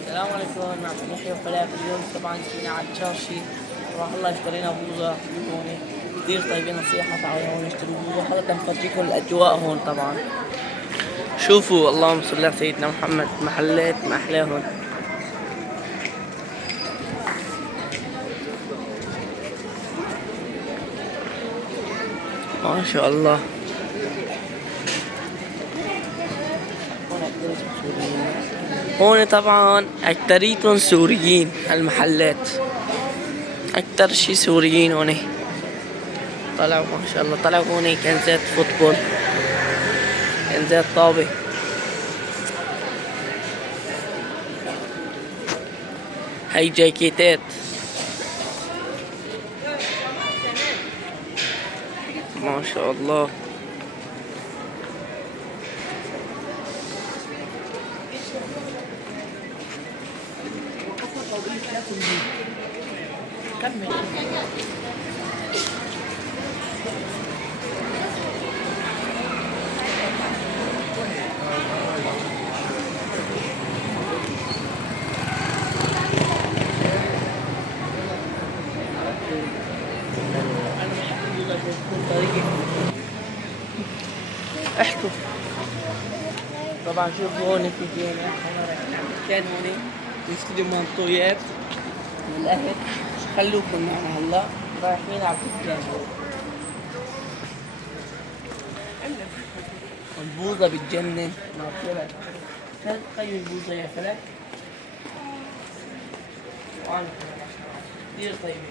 السلام عليكم، معكم يحيى وفلاح. اليوم طبعا جينا على الشارشي. طبعا هلا اشترينا بوظة هون كثير طيبين. نصيحة تعالوا هون اشتروا بوظة. هلا بنفرجيكم الأجواء هون. طبعا شوفوا، اللهم صل على سيدنا محمد، محلات ما أحلاهم. ما شاء الله. هون طبعا أكتريتهم سوريين. هالمحلات أكتر شي سوريين هون. طلعوا ما شاء الله، طلعوا هون كنزات فوتبول، كنزات طابة. هاي جاكيتات ما شاء الله. كمل. احكوا. طبعا شوفوا هون في جينا كان هون نشتري منطويات من الاهل. خلوكم معنا هلا رايحين على الدكان. البوظة بتجنن. خلي البوظة يا فلك. كثير طيبة.